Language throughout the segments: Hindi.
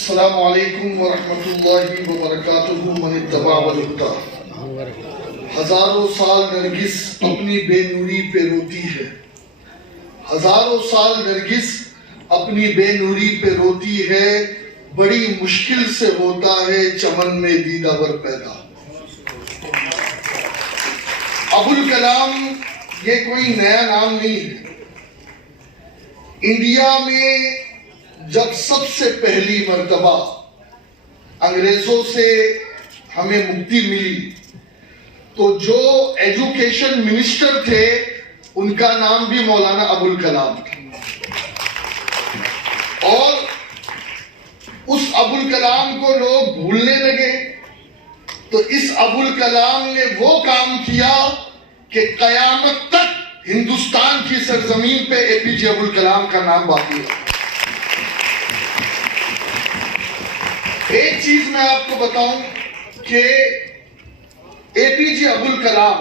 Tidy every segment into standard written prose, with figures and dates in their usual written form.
अस्सलामु अलैकुम व रहमतुल्लाहि व बरकातुहू मन इत्तबा वल हुदा। हजारों साल नरगिस अपनी बेनूरी पे रोती है, हजारों साल नरगिस अपनी बेनूरी पे रोती है, बड़ी मुश्किल से होता है चमन में दीदावर पैदा। अबुल कलाम ये कोई नया नाम नहीं है। इंडिया में जब सबसे पहली मर्तबा अंग्रेजों से हमें मुक्ति मिली तो जो एजुकेशन मिनिस्टर थे उनका नाम भी मौलाना अबुल कलाम था। और उस अबुल कलाम को लोग भूलने लगे, तो इस अबुल कलाम ने वो काम किया कि कयामत तक हिंदुस्तान की सरजमीन पे एपीजे अबुल कलाम का नाम बाकी है। एक चीज मैं आपको बताऊं कि एपीजे अबुल कलाम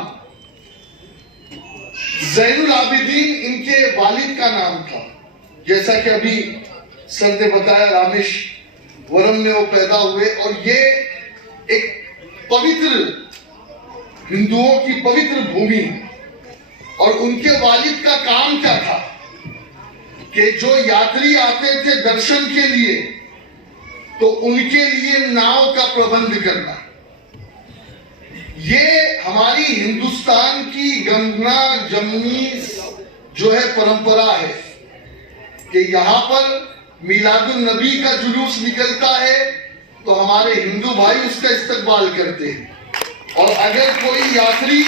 ज़ैनुल आबिदीन इनके वालिद का नाम था। जैसा कि अभी सर ने बताया, रामेश्वरम में वो पैदा हुए और ये एक पवित्र हिंदुओं की पवित्र भूमि है। और उनके वालिद का काम क्या था कि जो यात्री आते थे दर्शन के लिए तो उनके लिए नाव का प्रबंध करना। ये हमारी हिंदुस्तान की गंगा जमनी जो है परंपरा है कि यहाँ पर मिलादुन नबी का जुलूस निकलता है तो हमारे हिंदू भाई उसका इस्तकबाल करते हैं। और अगर कोई यात्री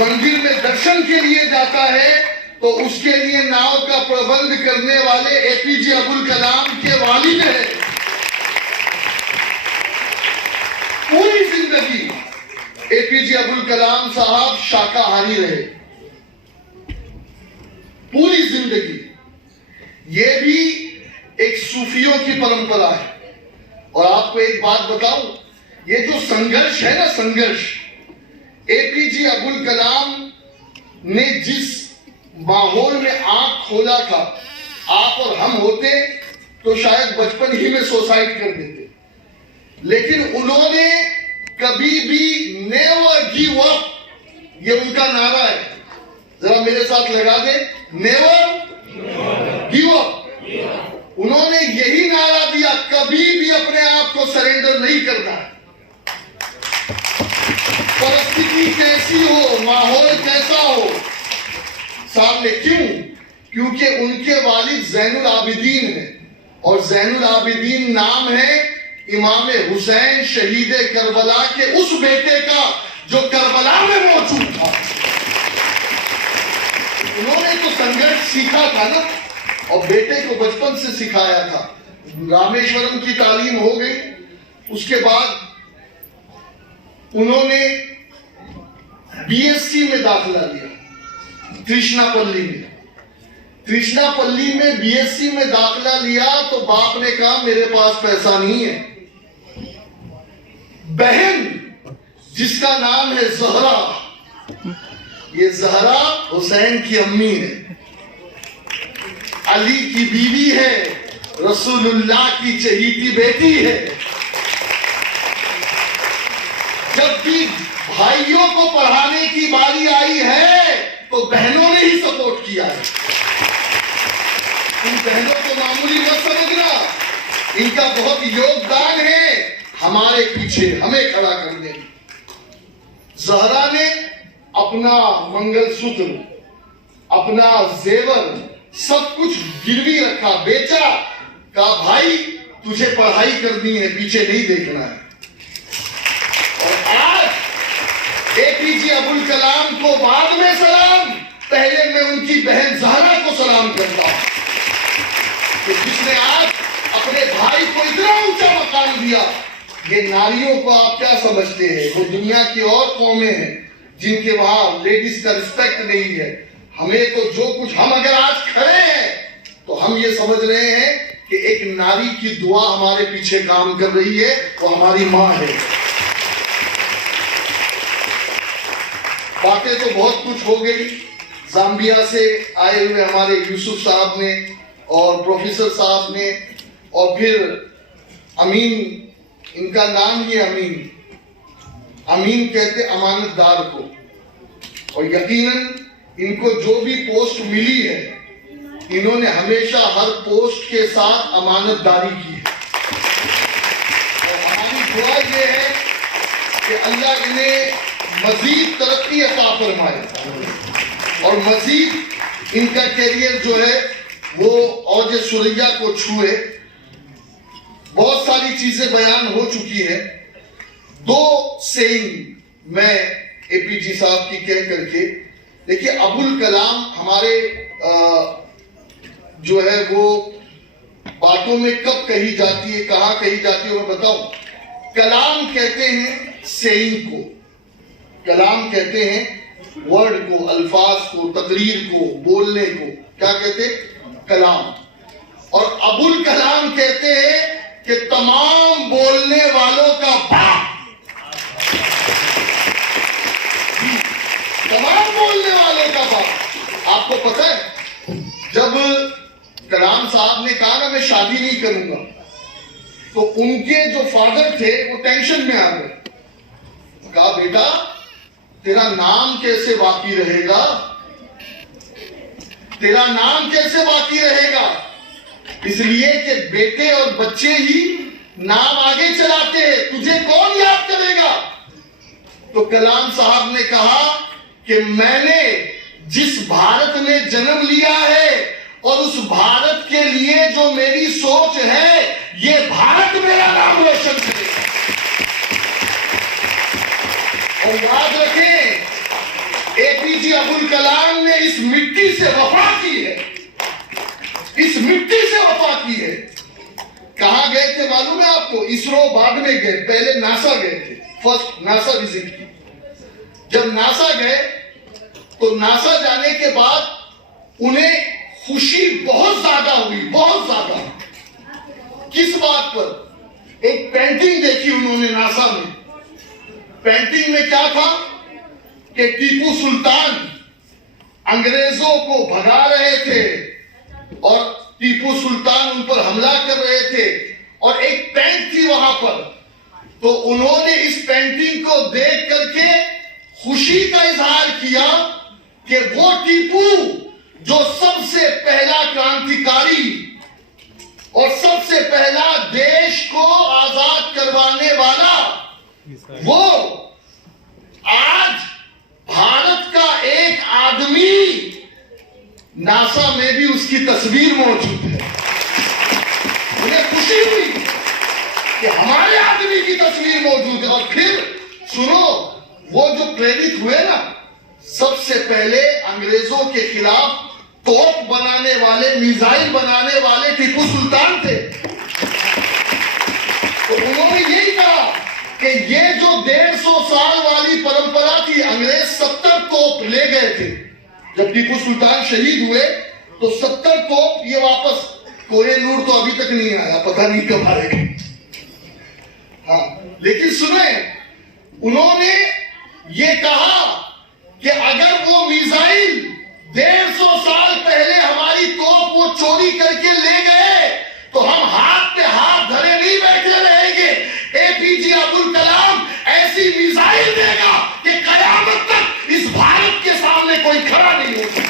मंदिर में दर्शन के लिए जाता है तो उसके लिए नाव का प्रबंध करने वाले एपीजे अबुल कलाम के वालिद हैं। पूरी जिंदगी एपीजे अबुल कलाम साहब शाकाहारी रहे, पूरी जिंदगी। ये भी एक सूफियों की परंपरा है। और आपको एक बात बताऊं, ये जो संघर्ष है ना, संघर्ष, एपीजे अबुल कलाम ने जिस माहौल में आंख खोला था, आप और हम होते तो शायद बचपन ही में सुसाइड कर देते। लेकिन उन्होंने कभी भी नेवर गिव अप, ये उनका नारा है, जरा मेरे साथ लगा दे, नेवर गिव अप। उन्होंने यही नारा दिया, कभी भी अपने आप को सरेंडर नहीं करना है। परिस्थिति कैसी हो, माहौल कैसा हो, सामने क्यों? क्योंकि उनके वालिद ज़ैनुल आबिदीन है और ज़ैनुल आबिदीन नाम है इमाम हुसैन शहीद करबला के उस बेटे का जो करबला में मौजूद था। उन्होंने तो संघर्ष सीखा था ना, और बेटे को बचपन से सिखाया था। रामेश्वरम की तालीम हो गई, उसके बाद उन्होंने बीएससी में दाखिला लिया कृष्णापल्ली में। कृष्णापल्ली में बीएससी में दाखिला लिया तो बाप ने कहा मेरे पास पैसा नहीं है। बहन जिसका नाम है ज़हरा, ये ज़हरा हुसैन की अम्मी है, अली की बीवी है, रसूलुल्लाह की चहीती बेटी है। जब भी भाइयों को पढ़ाने की बारी आई है तो बहनों ने ही सपोर्ट किया है। इन बहनों को मामूली मत समझना, इनका बहुत योगदान है हमारे पीछे, हमें खड़ा करने में। ज़हरा ने अपना मंगलसूत्र, अपना जेवर सब कुछ गिरवी रखा, बेचा, कहा भाई तुझे पढ़ाई करनी है, पीछे नहीं देखना है। और आज एपीजे अबुल कलाम को बाद में सलाम, पहले मैं उनकी बहन ज़हरा को सलाम करता हूं कि जिसने आज अपने भाई को इतना ऊंचा मकाम दिया। ये नारियों को आप क्या समझते हैं? वो दुनिया की और कौमें हैं जिनके वहां लेडीज का रिस्पेक्ट नहीं है। हमें तो जो कुछ, हम अगर आज खड़े हैं तो हम ये समझ रहे हैं कि एक नारी की दुआ हमारे पीछे काम कर रही है, वो हमारी माँ है। बातें तो बहुत कुछ हो गई। जाम्बिया से आए हुए हमारे यूसुफ साहब ने और प्रोफेसर साहब ने, और फिर अमीन, इनका नाम ही अमीन, अमीन कहते अमानतदार को। और यकीनन इनको जो भी पोस्ट मिली है, इन्होंने हमेशा हर पोस्ट के साथ अमानतदारी की है। और हमारी दुआ ये है कि अल्लाह इन्हें मजीद तरक्की अता फरमाए और मजीद इनका कैरियर जो है वो औज सुरैया को छुए। बहुत सारी चीजें बयान हो चुकी है। दो सेइंग मैं एपीजी साहब की कह करके, देखिए अबुल कलाम हमारे जो है वो बातों में कब कही जाती है, कहाँ कही जाती है, मैं बताऊं। कलाम कहते हैं सेइंग को, कलाम कहते हैं वर्ड को, अल्फाज को, तकरीर को, बोलने को, क्या कहते हैं? कलाम। और अबुल कलाम कहते हैं कि तमाम बोलने वालों का बाप, तमाम बोलने वालों का बाप। आपको पता है जब कलाम साहब ने कहा ना मैं शादी नहीं करूंगा, तो उनके जो फादर थे वो टेंशन में आ गए। कहा बेटा तेरा नाम कैसे बाकी रहेगा, तेरा नाम कैसे बाकी रहेगा? इसलिए कि बेटे और बच्चे ही नाम आगे चलाते हैं, तुझे कौन याद करेगा? तो कलाम साहब ने कहा कि मैंने जिस भारत में जन्म लिया है और उस भारत के लिए जो मेरी सोच है, ये भारत मेरा नाम रोशन करेगा। और याद रखें एपीजे अब्दुल कलाम ने इस मिट्टी से वफा की है, इस मिट्टी से वफा की है। कहां गए थे मालूम है आपको? इसरो बाद में गए, पहले नासा गए थे, फर्स्ट नासा विजिट की। जब नासा गए तो नासा जाने के बाद उन्हें खुशी बहुत ज्यादा हुई, बहुत ज्यादा। किस बात पर? एक पेंटिंग देखी उन्होंने नासा में। पेंटिंग में क्या था कि टीपू सुल्तान अंग्रेजों को भगा रहे थे और टीपू सुल्तान उन पर हमला कर रहे थे और एक पेंट थी वहां पर। तो उन्होंने इस पेंटिंग को देख करके खुशी का इजहार किया कि वो टीपू जो सबसे पहला क्रांतिकारी और सबसे पहला देश को आजाद करवाने वाला, वो आज भारत का एक आदमी, नासा में भी उसकी तस्वीर मौजूद है। मुझे खुशी हुई कि हमारे आदमी की तस्वीर मौजूद है। और फिर सुनो, वो जो प्रेरित हुए ना, सबसे पहले अंग्रेजों के खिलाफ तोप बनाने वाले, मिसाइल बनाने वाले टीपू सुल्तान थे। तो उन्होंने यही कहा कि ये जो 150 साल वाली परंपरा थी, अंग्रेज 70 तोप ले गए थे। जब टीपू सुल्तान शहीद हुए तो 70 तोप ये वापस, कोहिनूर तो अभी तक नहीं आया, पता नहीं कब आएगा। हाँ, लेकिन सुने, उन्होंने ये कहा कि अगर वो मिसाइल 150 साल पहले हमारी तोप वो चोरी करके ले गए तो हम हाथ पे हाथ धरे नहीं बैठे रहेंगे। एपीजे अब्दुल कलाम ऐसी मिसाइल देगा कि कयामत तक इस भारत के सामने कोई खड़ा नहीं हो सकता,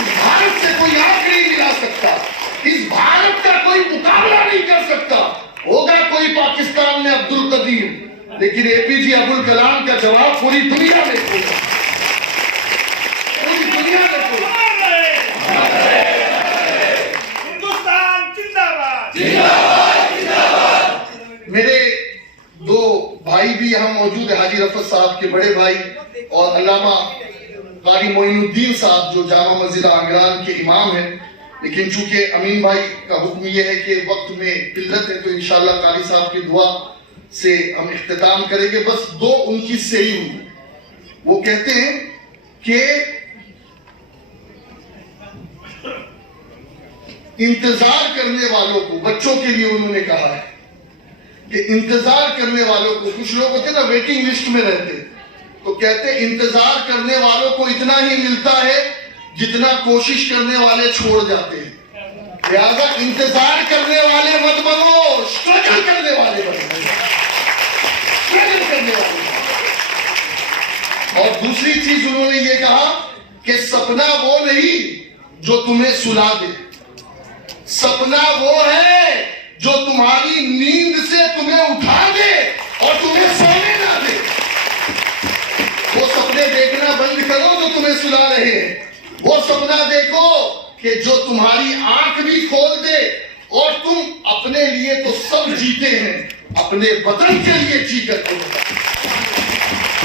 इस भारत से कोई आंख नहीं मिला सकता, इस भारत का कोई मुकाबला नहीं कर सकता। होगा कोई पाकिस्तान में अब्दुल कदीर, लेकिन एपीजे अब्दुल कलाम का जवाब पूरी दुनिया में होगा, पूरी दुनिया में होगा। हिंदुस्तान जिंदाबाद, जिंदाबाद, जिंदाबाद। मेरे दो भाई भी यहाँ मौजूद है, हाजी रफत साहब के बड़े भाई और अल्लामा कारी मोइनुद्दीन साहब जो जामा मस्जिद आंगरान के इमाम हैं। लेकिन चूंकि अमीन भाई का हुक्म यह है कि वक्त में किल्लत है, तो इंशाल्लाह कारी साहब की दुआ से हम इख्तिताम करेंगे। बस दो उनकी सेइंग, वो कहते हैं कि इंतजार करने वालों को, बच्चों के लिए उन्होंने कहा है कि इंतजार करने वालों को, कुछ लोग होते ना वेटिंग लिस्ट में रहते, तो कहते इंतजार करने वालों को इतना ही मिलता है जितना कोशिश करने वाले छोड़ जाते हैं। लिहाजा इंतजार करने वाले मत बनो, स्ट्रगल करने वाले बनो, स्ट्रगल करने वाले। और दूसरी चीज उन्होंने ये कहा कि सपना वो नहीं जो तुम्हें सुला दे, सपना वो है जो तुम्हारी नींद से तुम्हें उठा दे और तुम्हें सोने ना दे। वो सपने देखना बंद करो जो तुम्हें सुला रहे हैं, वो सपना देखो कि जो तुम्हारी आंख भी खोल दे और तुम अपने लिए तो सब जीते हैं, अपने वतन के लिए जी करते हो,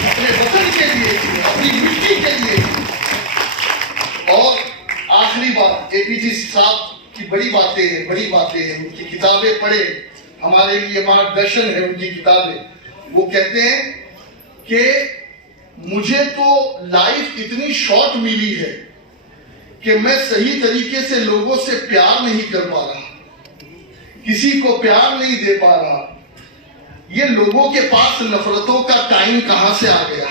अपने वतन के लिए, अपनी मिट्टी के लिए। और आखिरी बात, एपीजे साहब की बड़ी बातें हैं, उनकी किताबें पढ़े, हमारे लिए मार्गदर्शन है उनकी किताबें। वो कहते हैं कि मुझे तो लाइफ इतनी शॉर्ट मिली है कि मैं सही तरीके से लोगों से प्यार नहीं कर पा रहा, किसी को प्यार नहीं दे पा रहा। ये लोगों के पास नफरतों का टाइम कहां से आ गया?